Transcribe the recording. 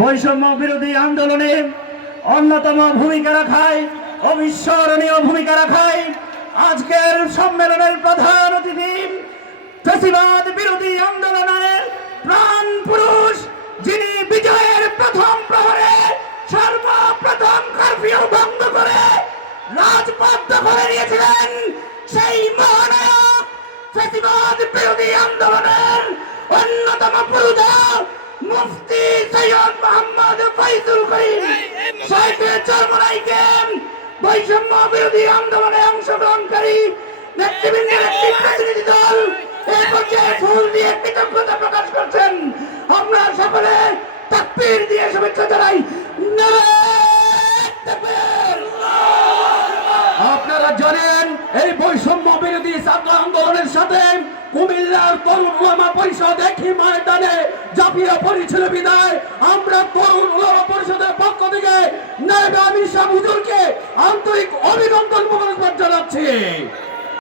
বৈষম্য বিরোধী আন্দোলনে অন্যতম ভূমিকা রাখায়, অবিস্মরণীয় ভূমিকা রাখায় আজকের সম্মেলনের প্রধান অতিথি ফেসিবাদ বিরোধী আন্দোলনের প্রাণ পুরুষ, যিনি বিজয়ের প্রথম প্রহরে সর্বপ্রথম কারফিউ ভঙ্গ করে রাজপথ দখলে নিয়েছিলেন সেই মহানায়ক ফেসিবাদ বিরোধী আন্দোলনের অন্যতম পুরুষা মুফতি সৈয়দ মোহাম্মদ ফৈজুল করিম চরমরাইকে বৈষম্য বিরোধী আন্দোলনে অংশগ্রহণকারী নেতৃবৃন্দের একটি প্রতিনিধি দল এই পর্যায়ে ফুল দিয়ে কৃতজ্ঞতা প্রকাশ করছেন আমরা সকলে তাকবীর দিয়ে শুভেচ্ছা জানাই! আপনারা জানেন এই বৈষম্য বিরোধী ছাত্র আন্দোলনের সাথে কুমিল্লার তরুণ পরিষদ একই ময়দানে জাপিয়ে পড়েছিল বিদায়। আমরা তরুণ পরিষদের পক্ষ থেকে নায়েবে আমির শাহ হুজুরকে আন্তরিক অভিনন্দন মোবারকবাদ জানাচ্ছি।